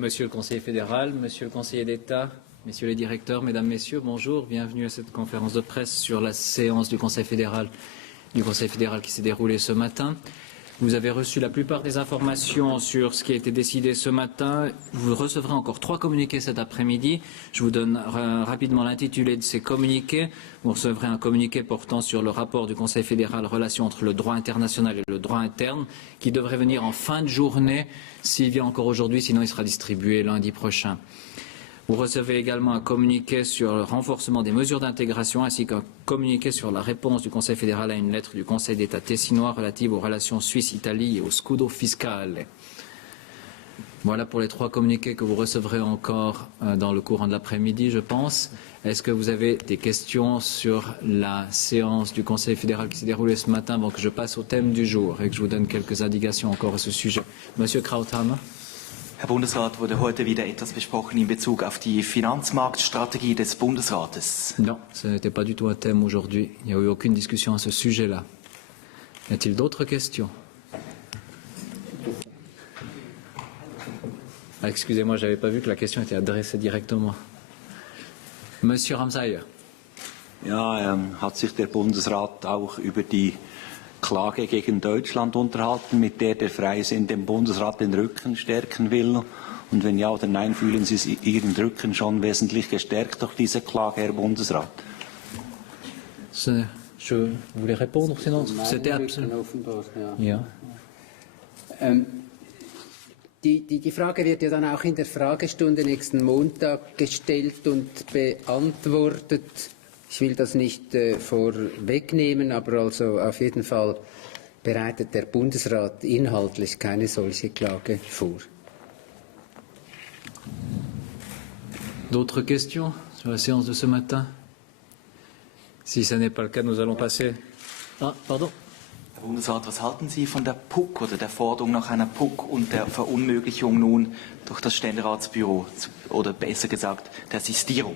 Monsieur le conseiller fédéral, monsieur le conseiller d'État, messieurs les directeurs, mesdames, messieurs, bonjour. Bienvenue à cette conférence de presse sur la séance du Conseil fédéral qui s'est déroulée ce matin. Vous avez reçu la plupart des informations sur ce qui a été décidé ce matin. Vous recevrez encore 3 communiqués cet après-midi. Je vous donne rapidement l'intitulé de ces communiqués. Vous recevrez un communiqué portant sur le rapport du Conseil fédéral relation entre le droit international et le droit interne qui devrait venir en fin de journée s'il vient encore aujourd'hui, sinon il sera distribué lundi prochain. Vous recevez également un communiqué sur le renforcement des mesures d'intégration ainsi qu'un communiqué sur la réponse du Conseil fédéral à une lettre du Conseil d'État tessinois relative aux relations Suisse-Italie et au scudo fiscale. Voilà pour les 3 communiqués que vous recevrez encore dans le courant de l'après-midi, je pense. Est-ce que vous avez des questions sur la séance du Conseil fédéral qui s'est déroulée ce matin avant que je passe au thème du jour et que je vous donne quelques indications encore à ce sujet? Monsieur Krauthammer. Herr Bundesrat, wurde heute wieder etwas besprochen in Bezug auf die Finanzmarktstrategie des Bundesrates? Non, ce n'était pas du tout un thème aujourd'hui. Il n'y a eu aucune discussion à ce sujet-là. Y a-t-il d'autres questions? Excusez-moi, je n'avais pas vu que la question était adressée directement. Monsieur Ramsayer. Ja, hat sich der Bundesrat auch über die Klage gegen Deutschland unterhalten, mit der Freisinn dem Bundesrat den Rücken stärken will? Und wenn ja oder nein, fühlen Sie Ihren Rücken schon wesentlich gestärkt durch diese Klage, Herr Bundesrat? Je voulais répondre, sinon c'était absolument. Ja. Die Frage wird ja dann auch in der Fragestunde nächsten Montag gestellt und beantwortet. Ich will das nicht vorwegnehmen, aber also auf jeden Fall bereitet der Bundesrat inhaltlich keine solche Klage vor. D'autres questions sur la séance de ce matin? Si ce n'est pas le cas, nous allons passer. Ah, pardon. Herr Bundesrat, was halten Sie von der PUK oder der Forderung nach einer PUK und der Verunmöglichung nun durch das Ständeratsbüro oder besser gesagt der Sistierung?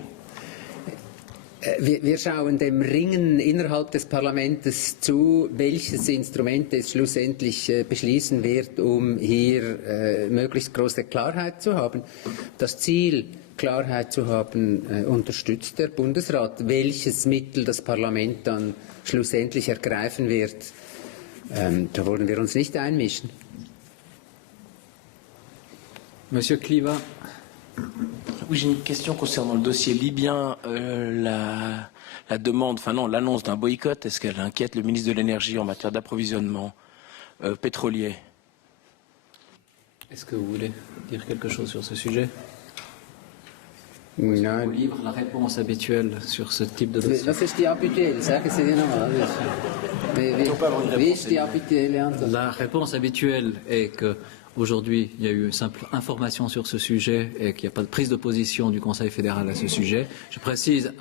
Wir schauen dem Ringen innerhalb des Parlaments zu, welches Instrument es schlussendlich beschließen wird, um hier möglichst große Klarheit zu haben. Das Ziel, Klarheit zu haben, unterstützt der Bundesrat. Welches Mittel das Parlament dann schlussendlich ergreifen wird, da wollen wir uns nicht einmischen. Monsieur Kliva. Oui, j'ai une question concernant le dossier libyen. La demande, enfin non, l'annonce d'un boycott, est-ce qu'elle inquiète le ministre de l'Énergie en matière d'approvisionnement pétrolier? Est-ce que vous voulez dire quelque chose sur ce sujet? Nein. Vous livre la réponse habituelle sur ce type de dossier. Was ist die habituelle? Sagen Sie nochmal. Wie ist die habituelle Antwort? La réponse habituelle est que aujourd'hui, il y a eu une simple information sur ce sujet et qu'il n'y a pas de prise de position du Conseil fédéral à ce sujet. Je précise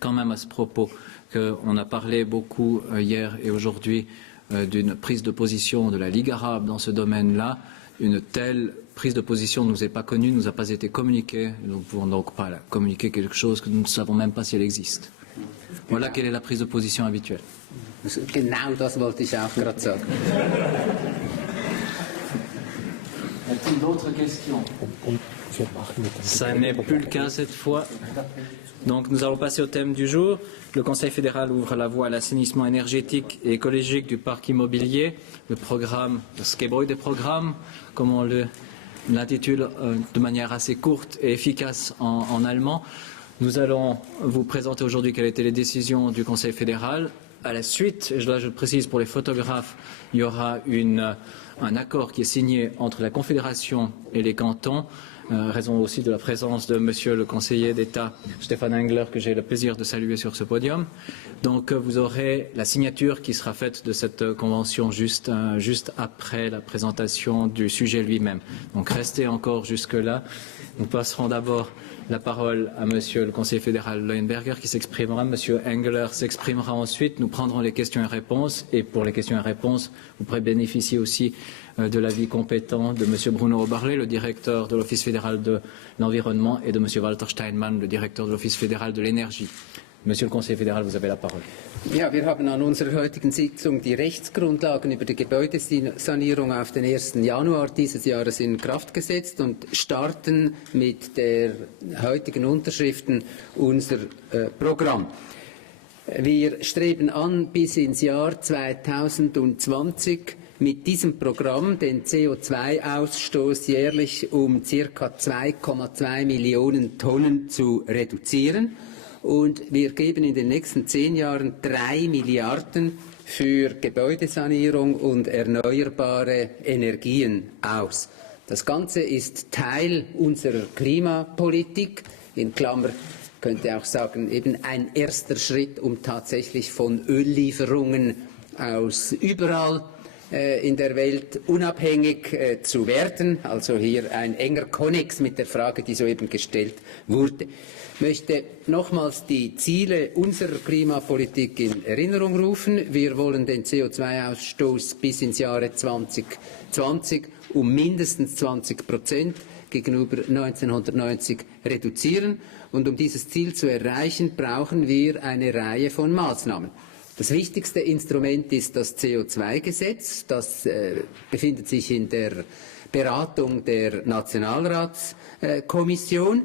quand même à ce propos qu'on a parlé beaucoup hier et aujourd'hui d'une prise de position de la Ligue arabe dans ce domaine-là. Une telle prise de position ne nous est pas connue, ne nous a pas été communiquée. Nous ne pouvons donc pas communiquer quelque chose que nous ne savons même pas si elle existe. Voilà quelle est la prise de position habituelle. Genau das wollte ich auch gerade sagen. Y a-t-il d'autres questions? Ça n'est plus le cas cette fois. Donc nous allons passer au thème du jour. Le Conseil fédéral ouvre la voie à l'assainissement énergétique et écologique du parc immobilier. Le programme, le Skebroy des programmes, comme on l'intitule de manière assez courte et efficace en allemand. Nous allons vous présenter aujourd'hui quelles étaient les décisions du Conseil fédéral. À la suite, et là je le précise pour les photographes, il y aura un accord qui est signé entre la Confédération et les cantons, raison aussi de la présence de Monsieur le conseiller d'État Stefan Engler, que j'ai le plaisir de saluer sur ce podium. Donc vous aurez la signature qui sera faite de cette convention juste après la présentation du sujet lui-même. Donc restez encore jusque-là. Nous passerons d'abord la parole à Monsieur le conseiller fédéral Leuenberger qui s'exprimera. Monsieur Engler s'exprimera ensuite. Nous prendrons les questions et réponses. Et pour les questions et réponses, vous pourrez bénéficier aussi de l'avis compétent de Monsieur Bruno Oberle, le directeur de l'Office fédéral de l'environnement, et de Monsieur Walter Steinmann, le directeur de l'Office fédéral de l'énergie. Monsieur le Conseiller fédéral, vous avez la parole. Ja, wir haben an unserer heutigen Sitzung die Rechtsgrundlagen über die Gebäudesanierung auf den 1. Januar dieses Jahres in Kraft gesetzt und starten mit der heutigen Unterschriften unser Programm. Wir streben an, bis ins Jahr 2020 mit diesem Programm den CO2-Ausstoß jährlich um ca. 2,2 Millionen Tonnen zu reduzieren. Und wir geben in den nächsten 10 Jahren 3 Milliarden für Gebäudesanierung und erneuerbare Energien aus. Das Ganze ist Teil unserer Klimapolitik, in Klammer könnte auch sagen, eben ein erster Schritt, um tatsächlich von Öllieferungen aus überall in der Welt unabhängig zu werden. Also hier ein enger Konnex mit der Frage, die soeben gestellt wurde. Ich möchte nochmals die Ziele unserer Klimapolitik in Erinnerung rufen. Wir wollen den CO2-Ausstoß bis ins Jahre 2020 um mindestens 20% gegenüber 1990 reduzieren. Und um dieses Ziel zu erreichen, brauchen wir eine Reihe von Maßnahmen. Das wichtigste Instrument ist das CO2-Gesetz. Das befindet sich in der Beratung der Nationalratskommission.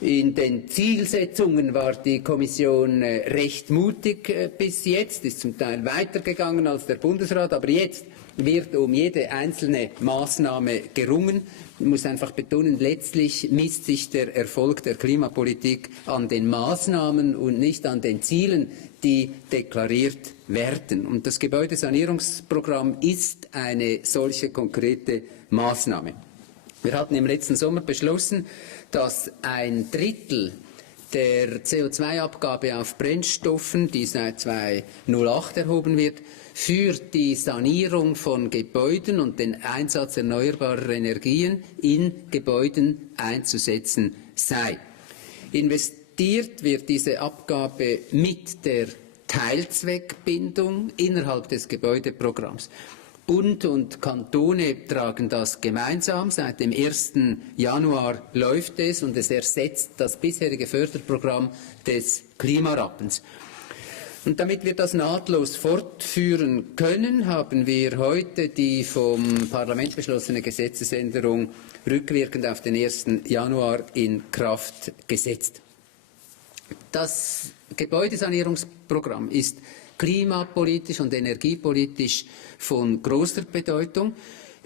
In den Zielsetzungen war die Kommission recht mutig bis jetzt, ist zum Teil weitergegangen als der Bundesrat, aber jetzt wird um jede einzelne Maßnahme gerungen. Ich muss einfach betonen, letztlich misst sich der Erfolg der Klimapolitik an den Maßnahmen und nicht an den Zielen, die deklariert werden. Und das Gebäudesanierungsprogramm ist eine solche konkrete Maßnahme. Wir hatten im letzten Sommer beschlossen, dass 1/3 der CO2-Abgabe auf Brennstoffen, die seit 2008 erhoben wird, für die Sanierung von Gebäuden und den Einsatz erneuerbarer Energien in Gebäuden einzusetzen sei. Investiert wird diese Abgabe mit der Teilzweckbindung innerhalb des Gebäudeprogramms. Bund und Kantone tragen das gemeinsam. Seit dem 1. Januar läuft es und es ersetzt das bisherige Förderprogramm des Klimarappens. Und damit wir das nahtlos fortführen können, haben wir heute die vom Parlament beschlossene Gesetzesänderung rückwirkend auf den 1. Januar in Kraft gesetzt. Das Gebäudesanierungsprogramm ist klimapolitisch und energiepolitisch von großer Bedeutung.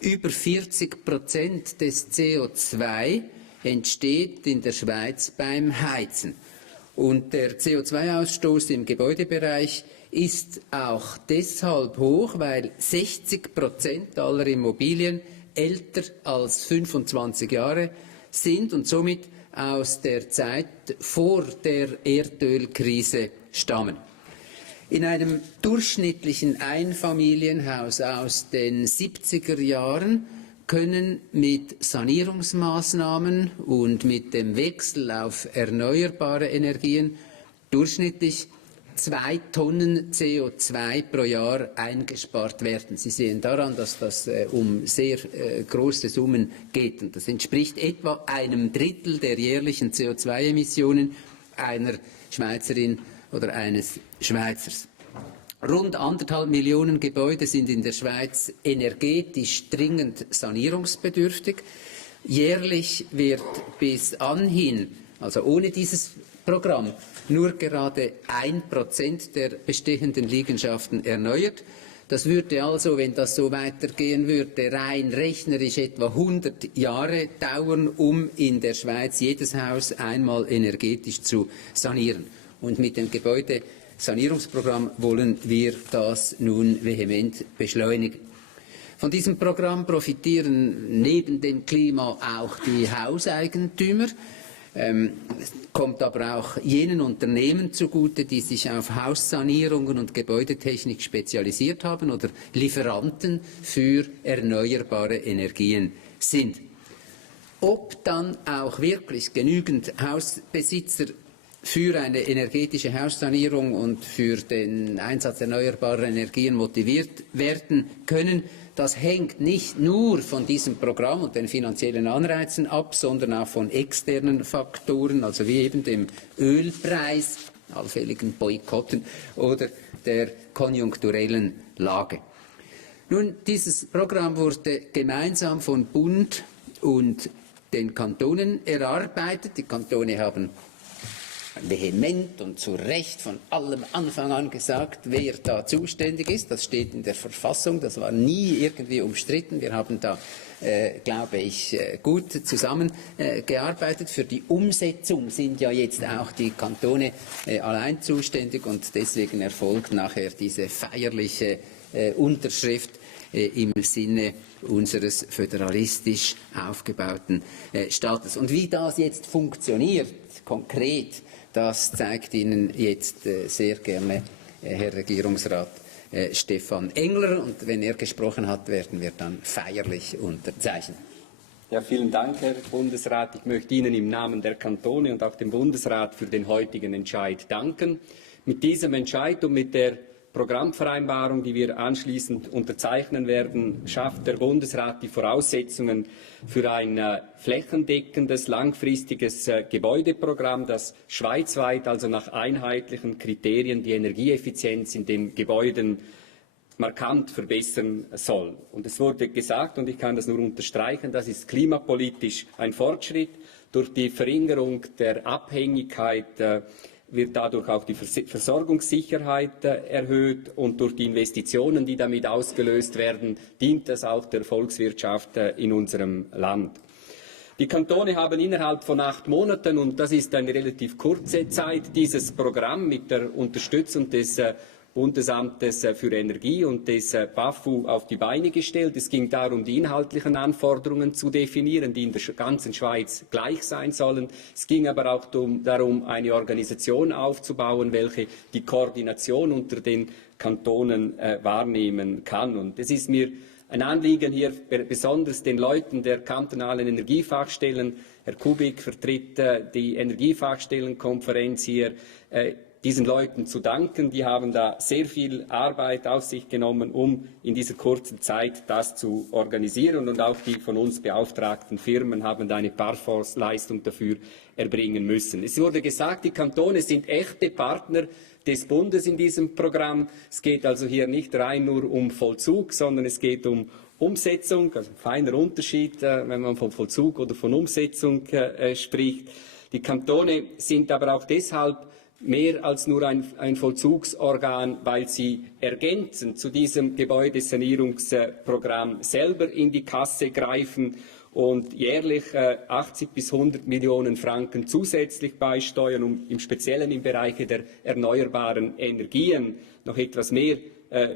Über 40% des CO2 entsteht in der Schweiz beim Heizen. Und der CO2-Ausstoß im Gebäudebereich ist auch deshalb hoch, weil 60% aller Immobilien älter als 25 Jahre sind und somit aus der Zeit vor der Erdölkrise stammen. In einem durchschnittlichen Einfamilienhaus aus den 70er Jahren können mit Sanierungsmaßnahmen und mit dem Wechsel auf erneuerbare Energien durchschnittlich 2 Tonnen CO2 pro Jahr eingespart werden. Sie sehen daran, dass das um sehr große Summen geht. Und das entspricht etwa 1/3 der jährlichen CO2-Emissionen einer Schweizerin oder eines Schweizers. Rund 1,5 Millionen Gebäude sind in der Schweiz energetisch dringend sanierungsbedürftig. Jährlich wird bis anhin, also ohne dieses Programm, nur gerade 1% der bestehenden Liegenschaften erneuert. Das würde also, wenn das so weitergehen würde, rein rechnerisch etwa 100 Jahre dauern, um in der Schweiz jedes Haus einmal energetisch zu sanieren. Und mit dem Gebäudesanierungsprogramm wollen wir das nun vehement beschleunigen. Von diesem Programm profitieren neben dem Klima auch die Hauseigentümer. Es kommt aber auch jenen Unternehmen zugute, die sich auf Haussanierungen und Gebäudetechnik spezialisiert haben oder Lieferanten für erneuerbare Energien sind. Ob dann auch wirklich genügend Hausbesitzer für eine energetische Haussanierung und für den Einsatz erneuerbarer Energien motiviert werden können, das hängt nicht nur von diesem Programm und den finanziellen Anreizen ab, sondern auch von externen Faktoren, also wie eben dem Ölpreis allfälligen Boykotten oder der konjunkturellen Lage. Nun, dieses Programm wurde gemeinsam von Bund und den Kantonen erarbeitet. Die Kantone haben vehement und zu Recht von allem Anfang an gesagt, wer da zuständig ist. Das steht in der Verfassung, das war nie irgendwie umstritten. Wir haben da, glaube ich, gut zusammengearbeitet. Für die Umsetzung sind ja jetzt auch die Kantone allein zuständig und deswegen erfolgt nachher diese feierliche Unterschrift im Sinne unseres föderalistisch aufgebauten Staates. Und wie das jetzt funktioniert, konkret, das zeigt Ihnen jetzt sehr gerne Herr Regierungsrat Stefan Engler. Und wenn er gesprochen hat, werden wir dann feierlich unterzeichnen. Ja, vielen Dank, Herr Bundesrat. Ich möchte Ihnen im Namen der Kantone und auch dem Bundesrat für den heutigen Entscheid danken. Mit diesem Entscheid und mit der Programmvereinbarung, die wir anschließend unterzeichnen werden, schafft der Bundesrat die Voraussetzungen für ein flächendeckendes, langfristiges Gebäudeprogramm, das schweizweit, also nach einheitlichen Kriterien, die Energieeffizienz in den Gebäuden markant verbessern soll. Und es wurde gesagt, und ich kann das nur unterstreichen, das ist klimapolitisch ein Fortschritt. Durch die Verringerung der Abhängigkeit wird dadurch auch die Versorgungssicherheit erhöht und durch die Investitionen, die damit ausgelöst werden, dient das auch der Volkswirtschaft in unserem Land. Die Kantone haben innerhalb von 8 Monaten, und das ist eine relativ kurze Zeit, dieses Programm mit der Unterstützung des Bundesamtes für Energie und des BAFU auf die Beine gestellt. Es ging darum, die inhaltlichen Anforderungen zu definieren, die in der ganzen Schweiz gleich sein sollen. Es ging aber auch darum, eine Organisation aufzubauen, welche die Koordination unter den Kantonen wahrnehmen kann. Und es ist mir ein Anliegen, hier besonders den Leuten der kantonalen Energiefachstellen, Herr Kubik vertritt die Energiefachstellenkonferenz hier, diesen Leuten zu danken. Die haben da sehr viel Arbeit auf sich genommen, um in dieser kurzen Zeit das zu organisieren. Und auch die von uns beauftragten Firmen haben da eine Parforce-Leistung dafür erbringen müssen. Es wurde gesagt, die Kantone sind echte Partner des Bundes in diesem Programm. Es geht also hier nicht rein nur um Vollzug, sondern es geht um Umsetzung, also ein feiner Unterschied, wenn man von Vollzug oder von Umsetzung spricht. Die Kantone sind aber auch deshalb mehr als nur ein Vollzugsorgan, weil sie ergänzend zu diesem Gebäudesanierungsprogramm selber in die Kasse greifen und jährlich 80 bis 100 Millionen Franken zusätzlich beisteuern, um im Speziellen im Bereich der erneuerbaren Energien noch etwas mehr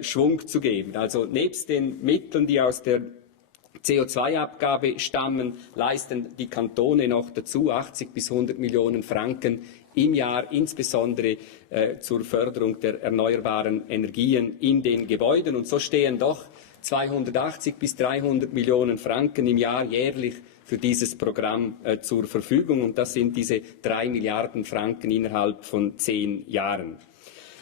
Schwung zu geben. Also nebst den Mitteln, die aus der CO2-Abgabe stammen, leisten die Kantone noch dazu 80 bis 100 Millionen Franken im Jahr, insbesondere zur Förderung der erneuerbaren Energien in den Gebäuden. Und so stehen doch 280 bis 300 Millionen Franken im Jahr jährlich für dieses Programm zur Verfügung. Und das sind diese 3 Milliarden Franken innerhalb von 10 Jahren.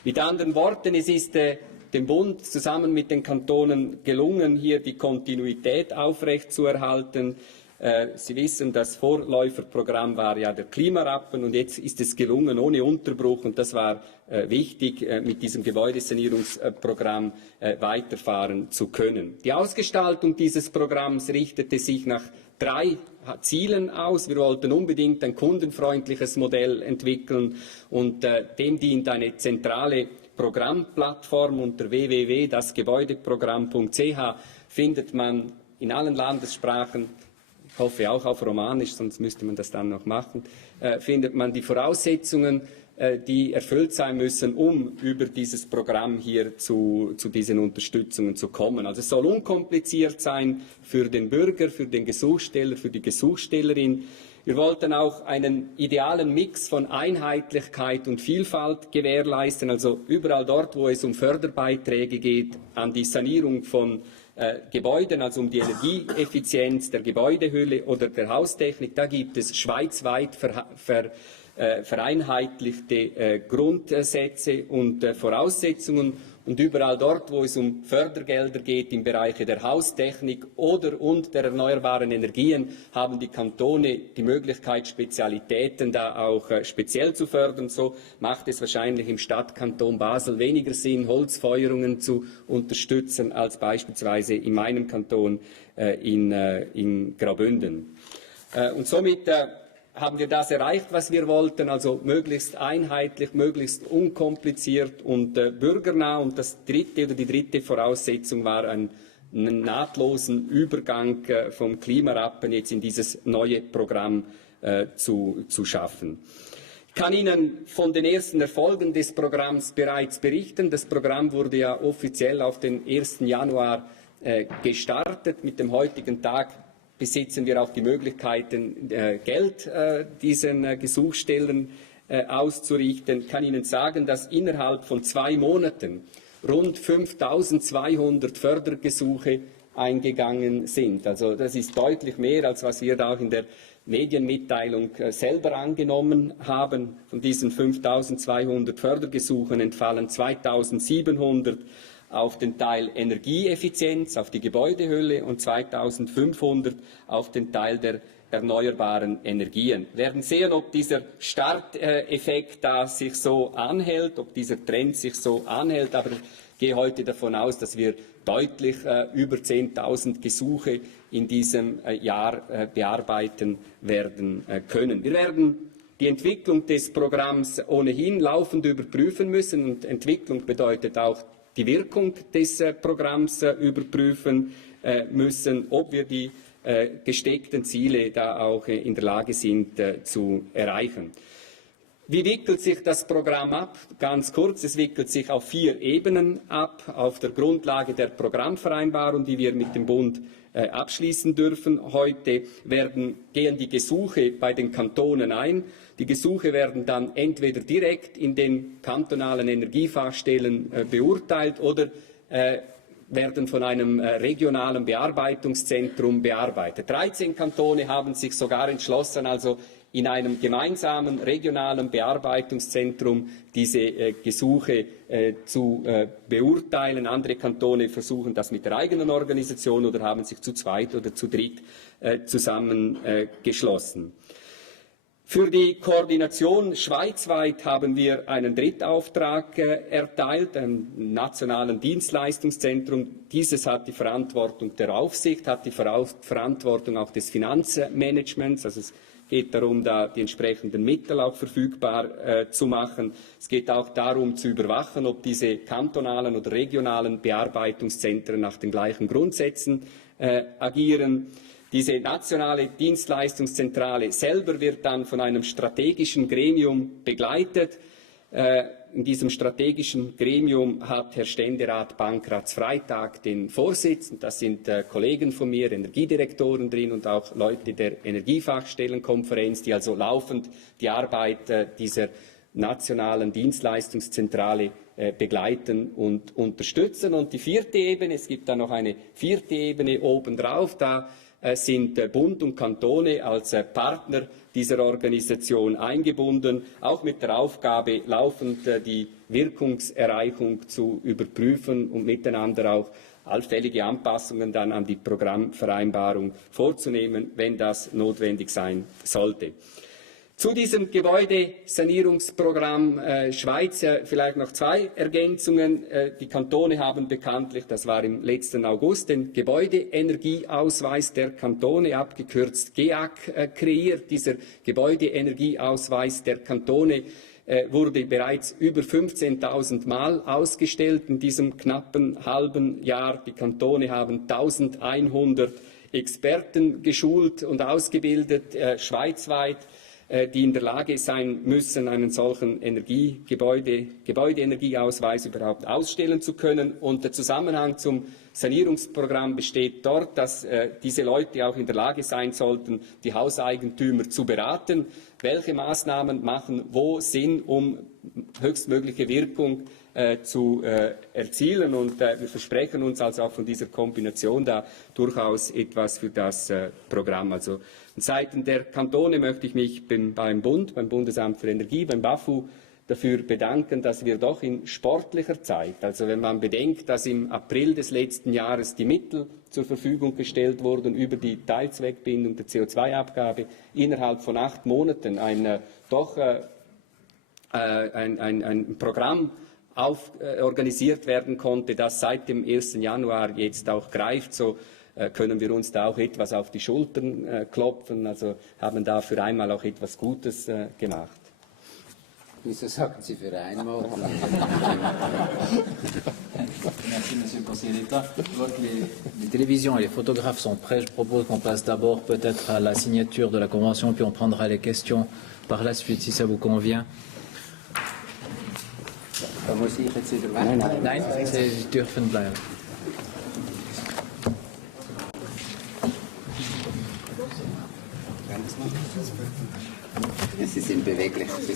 Mit anderen Worten, es ist dem Bund zusammen mit den Kantonen gelungen, hier die Kontinuität aufrechtzuerhalten. Sie wissen, das Vorläuferprogramm war ja der Klimarappen und jetzt ist es gelungen, ohne Unterbruch, und das war wichtig, mit diesem Gebäudesanierungsprogramm weiterfahren zu können. Die Ausgestaltung dieses Programms richtete sich nach 3 Zielen aus. Wir wollten unbedingt ein kundenfreundliches Modell entwickeln und dem dient eine zentrale Programmplattform. Unter www.dasgebäudeprogramm.ch findet man in allen Landessprachen, ich hoffe auch auf Romanisch, sonst müsste man das dann noch machen, findet man die Voraussetzungen, die erfüllt sein müssen, um über dieses Programm hier zu diesen Unterstützungen zu kommen. Also es soll unkompliziert sein für den Bürger, für den Gesuchsteller, für die Gesuchstellerin. Wir wollten auch einen idealen Mix von Einheitlichkeit und Vielfalt gewährleisten, also überall dort, wo es um Förderbeiträge geht, an die Sanierung von Gebäuden, also um die Energieeffizienz der Gebäudehülle oder der Haustechnik. Da gibt es schweizweit vereinheitlichte Grundsätze und Voraussetzungen. Und überall dort, wo es um Fördergelder geht im Bereich der Haustechnik und der erneuerbaren Energien, haben die Kantone die Möglichkeit, Spezialitäten da auch speziell zu fördern. So macht es wahrscheinlich im Stadtkanton Basel weniger Sinn, Holzfeuerungen zu unterstützen, als beispielsweise in meinem Kanton in Graubünden. Und somit haben wir das erreicht, was wir wollten, also möglichst einheitlich, möglichst unkompliziert und bürgernah. Und die dritte Voraussetzung war einen nahtlosen Übergang vom Klimarappen jetzt in dieses neue Programm zu schaffen. Ich kann Ihnen von den ersten Erfolgen des Programms bereits berichten. Das Programm wurde ja offiziell auf den 1. Januar gestartet. Mit dem heutigen Tag besitzen wir auch die Möglichkeiten, Geld diesen Gesuchstellern auszurichten. Ich kann Ihnen sagen, dass innerhalb von 2 Monaten rund 5.200 Fördergesuche eingegangen sind. Also das ist deutlich mehr, als was wir da auch in der Medienmitteilung selber angenommen haben. Von diesen 5.200 Fördergesuchen entfallen 2.700 auf den Teil Energieeffizienz, auf die Gebäudehülle und 2.500 auf den Teil der erneuerbaren Energien. Wir werden sehen, ob dieser Starteffekt da sich so anhält, ob dieser Trend sich so anhält, aber ich gehe heute davon aus, dass wir deutlich über 10.000 Gesuche in diesem Jahr bearbeiten werden können. Wir werden die Entwicklung des Programms ohnehin laufend überprüfen müssen, und Entwicklung bedeutet auch die Wirkung des Programms überprüfen müssen, ob wir die gesteckten Ziele da auch in der Lage sind zu erreichen. Wie wickelt sich das Programm ab? Ganz kurz, es wickelt sich auf 4 Ebenen ab, auf der Grundlage der Programmvereinbarung, die wir mit dem Bund abschließen dürfen. Heute gehen die Gesuche bei den Kantonen ein. Die Gesuche werden dann entweder direkt in den kantonalen Energiefachstellen beurteilt oder werden von einem regionalen Bearbeitungszentrum bearbeitet. 13 Kantone haben sich sogar entschlossen, also in einem gemeinsamen regionalen Bearbeitungszentrum diese Gesuche zu beurteilen. Andere Kantone versuchen das mit der eigenen Organisation oder haben sich zu zweit oder zu dritt zusammengeschlossen. Für die Koordination schweizweit haben wir einen Drittauftrag erteilt, einem nationalen Dienstleistungszentrum. Dieses hat die Verantwortung der Aufsicht, hat die Verantwortung auch des Finanzmanagements. Also es geht darum, da die entsprechenden Mittel auch verfügbar zu machen. Es geht auch darum, zu überwachen, ob diese kantonalen oder regionalen Bearbeitungszentren nach den gleichen Grundsätzen agieren. Diese nationale Dienstleistungszentrale selber wird dann von einem strategischen Gremium begleitet. In diesem strategischen Gremium hat Herr Ständerat Pankratz Freitag den Vorsitz. Das sind Kollegen von mir, Energiedirektoren drin und auch Leute der Energiefachstellenkonferenz, die also laufend die Arbeit dieser nationalen Dienstleistungszentrale begleiten und unterstützen. Und die 4. Ebene, es gibt da noch eine 4. Ebene obendrauf, da sind Bund und Kantone als Partner dieser Organisation eingebunden, auch mit der Aufgabe, laufend die Wirkungserreichung zu überprüfen und miteinander auch allfällige Anpassungen dann an die Programmvereinbarung vorzunehmen, wenn das notwendig sein sollte. Zu diesem Gebäudesanierungsprogramm Schweiz vielleicht noch 2 Ergänzungen. Die Kantone haben bekanntlich, das war im letzten August, den Gebäudeenergieausweis der Kantone, abgekürzt GEAK, kreiert. Dieser Gebäudeenergieausweis der Kantone wurde bereits über 15.000 Mal ausgestellt in diesem knappen halben Jahr. Die Kantone haben 1.100 Experten geschult und ausgebildet, schweizweit, die in der Lage sein müssen, einen solchen Gebäudeenergieausweis überhaupt ausstellen zu können. Und der Zusammenhang zum Sanierungsprogramm besteht dort, dass diese Leute auch in der Lage sein sollten, die Hauseigentümer zu beraten, welche Maßnahmen machen wo Sinn, um höchstmögliche Wirkung zu erzielen. Und wir versprechen uns also auch von dieser Kombination da durchaus etwas für das Programm. Also Und seitens der Kantone möchte ich mich beim Bund, beim Bundesamt für Energie, beim BAFU dafür bedanken, dass wir doch in sportlicher Zeit, also wenn man bedenkt, dass im April des letzten Jahres die Mittel zur Verfügung gestellt wurden über die Teilzweckbindung der CO2-Abgabe, innerhalb von 8 Monaten ein Programm organisiert werden konnte, das seit dem 1. Januar jetzt auch greift, so können wir uns da auch etwas auf die Schultern klopfen, also haben da für einmal auch etwas Gutes gemacht. Wieso sagen Sie für einmal? Merci, Monsieur le Conseiller d'État. Je vois que les télévisions et les photographes sont prêts. Je propose qu'on passe d'abord peut-être à la signature de la convention, puis on prendra les questions par la suite, si ça vous convient. Da muss ich jetzt wieder weg. Nein, Sie dürfen bleiben. Sie sind beweglich, die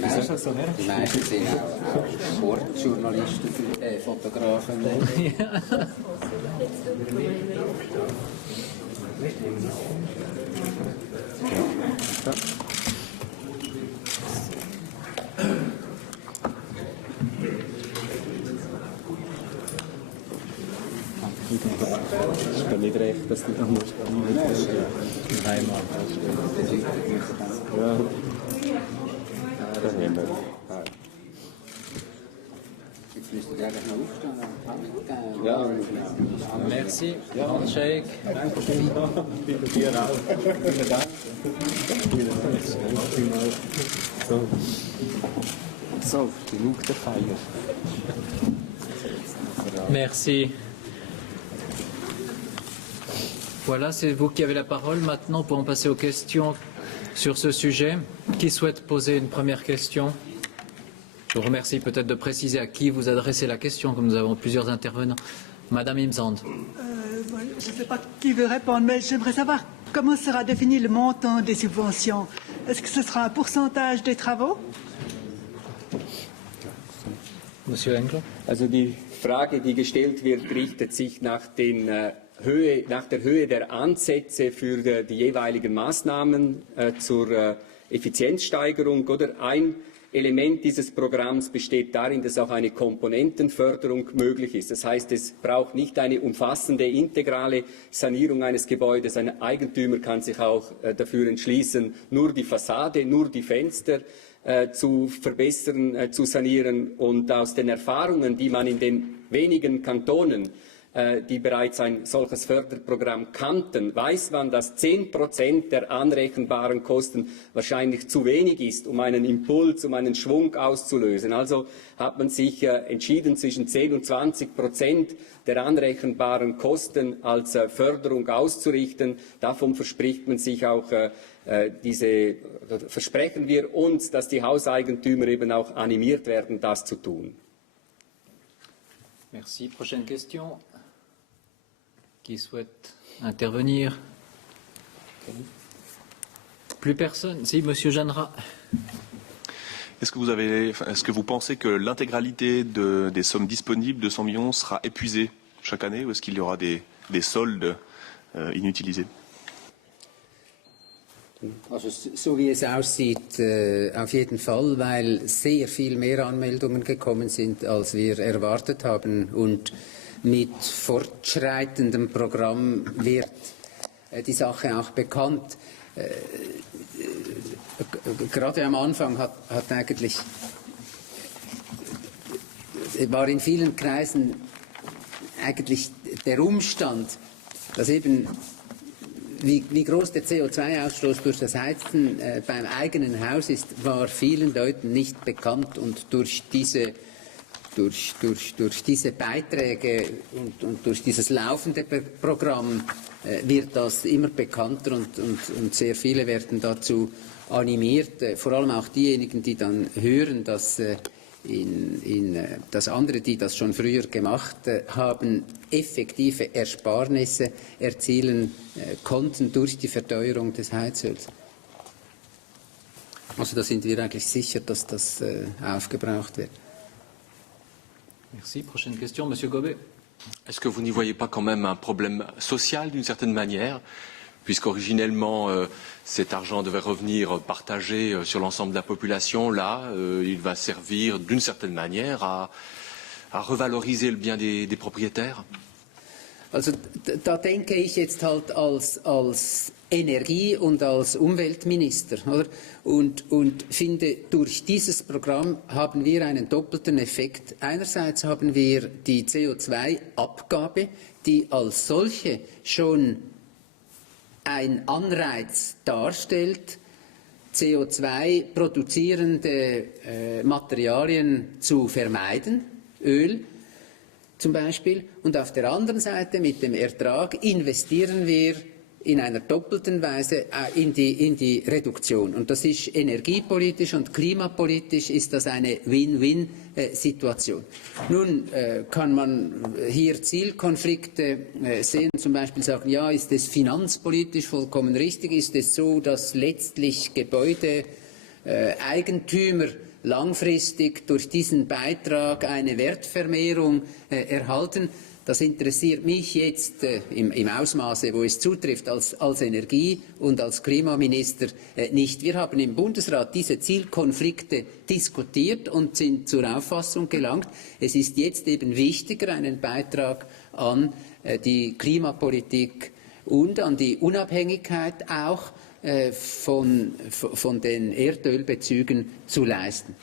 meisten sind auch Sportjournalisten, Fotografen. Das ist nicht recht, dass du da musst. Dreimal. Ja. Das nehmen wir. Jetzt müsst ihr eigentlich noch aufstehen. Ja. Merci. Handshake. Danke schön. Bitte dir auch. Vielen Dank. So, genug der Feier. Merci. Voilà, c'est vous qui avez la parole. Maintenant, pour en passer aux questions sur ce sujet. Qui souhaite poser une première question? Je vous remercie peut-être de préciser à qui vous adressez la question, comme nous avons plusieurs intervenants. Madame Imzand. Je ne sais pas qui veut répondre, mais j'aimerais savoir comment sera défini le montant des subventions. Est-ce que ce sera un pourcentage des travaux? Monsieur Engler. Also die Frage, die gestellt wird, richtet sich nach der Höhe der Ansätze für die jeweiligen Maßnahmen zur Effizienzsteigerung. Oder ein Element dieses Programms besteht darin, dass auch eine Komponentenförderung möglich ist. Das heißt, es braucht nicht eine umfassende, integrale Sanierung eines Gebäudes. Ein Eigentümer kann sich auch dafür entschließen, nur die Fassade, nur die Fenster zu verbessern, zu sanieren. Und aus den Erfahrungen, die man in den wenigen Kantonen, die bereits ein solches Förderprogramm kannten, weiß man, dass 10% der anrechenbaren Kosten wahrscheinlich zu wenig ist, um einen Impuls, um einen Schwung auszulösen. Also hat man sich entschieden, zwischen 10 und 20% der anrechenbaren Kosten als Förderung auszurichten. Davon verspricht man sich auch versprechen wir uns, dass die Hauseigentümer eben auch animiert werden, das zu tun. Merci. Prochaine question. Qui souhaite intervenir? Plus personne? Si, Monsieur Jeanneret. Est-ce que vous pensez que l'intégralité des sommes disponibles de 100 millions sera épuisée chaque année ou est-ce qu'il y aura des soldes inutilisés? Also so wie es aussieht, auf jeden Fall, weil sehr viel mehr Anmeldungen gekommen sind, als wir erwartet haben. Und mit fortschreitendem Programm wird die Sache auch bekannt. Gerade am Anfang hat eigentlich, war in vielen Kreisen eigentlich der Umstand, dass eben wie groß der CO2-Ausstoß durch das Heizen beim eigenen Haus ist, war vielen Leuten nicht bekannt. Und durch diese Beiträge und durch dieses laufende Programm wird das immer bekannter und sehr viele werden dazu animiert. Vor allem auch diejenigen, die dann hören, dass dass andere, die das schon früher gemacht haben, effektive Ersparnisse erzielen konnten durch die Verteuerung des Heizöls. Also da sind wir eigentlich sicher, dass das aufgebraucht wird. Merci. Prochaine question, Monsieur Gobet. Est-ce que vous n'y voyez pas quand même un problème social d'une certaine manière, puisqu'originellement cet argent devait revenir partagé sur l'ensemble de la population. Là, il va servir d'une certaine manière à revaloriser le bien des propriétaires. Also da denke ich jetzt halt als Energie- und als Umweltminister, oder? Und finde, durch dieses Programm haben wir einen doppelten Effekt. Einerseits haben wir die CO2-Abgabe, die als solche schon ein Anreiz darstellt, CO2-produzierende Materialien zu vermeiden, Öl zum Beispiel. Und auf der anderen Seite mit dem Ertrag investieren wir in einer doppelten Weise in die Reduktion. Und das ist energiepolitisch und klimapolitisch ist das eine Win-Win-Situation. Nun kann man hier Zielkonflikte sehen, zum Beispiel sagen, ja, ist es finanzpolitisch vollkommen richtig, ist es so, dass letztlich Gebäudeeigentümer langfristig durch diesen Beitrag eine Wertvermehrung erhalten. Das interessiert mich jetzt im Ausmaße, wo es zutrifft, als Energie- und als Klimaminister nicht. Wir haben im Bundesrat diese Zielkonflikte diskutiert und sind zur Auffassung gelangt, es ist jetzt eben wichtiger, einen Beitrag an die Klimapolitik und an die Unabhängigkeit auch von den Erdölbezügen zu leisten.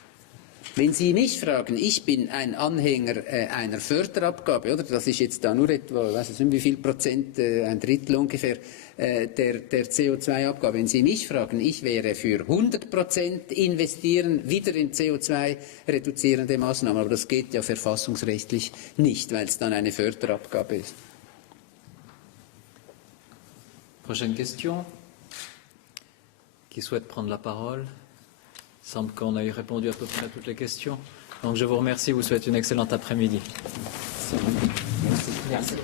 Wenn Sie mich fragen, ich bin ein Anhänger einer Förderabgabe, oder? Das ist jetzt da nur etwa, ich weiß nicht wie viel Prozent, ein Drittel ungefähr der CO2-Abgabe. Wenn Sie mich fragen, ich wäre für 100% investieren, wieder in CO2-reduzierende Maßnahmen, aber das geht ja verfassungsrechtlich nicht, weil es dann eine Förderabgabe ist. Prochaine question. Qui souhaite prendre la parole? Il semble qu'on a eu répondu à peu près à toutes les questions. Donc je vous remercie, vous souhaite une excellente après-midi. Merci.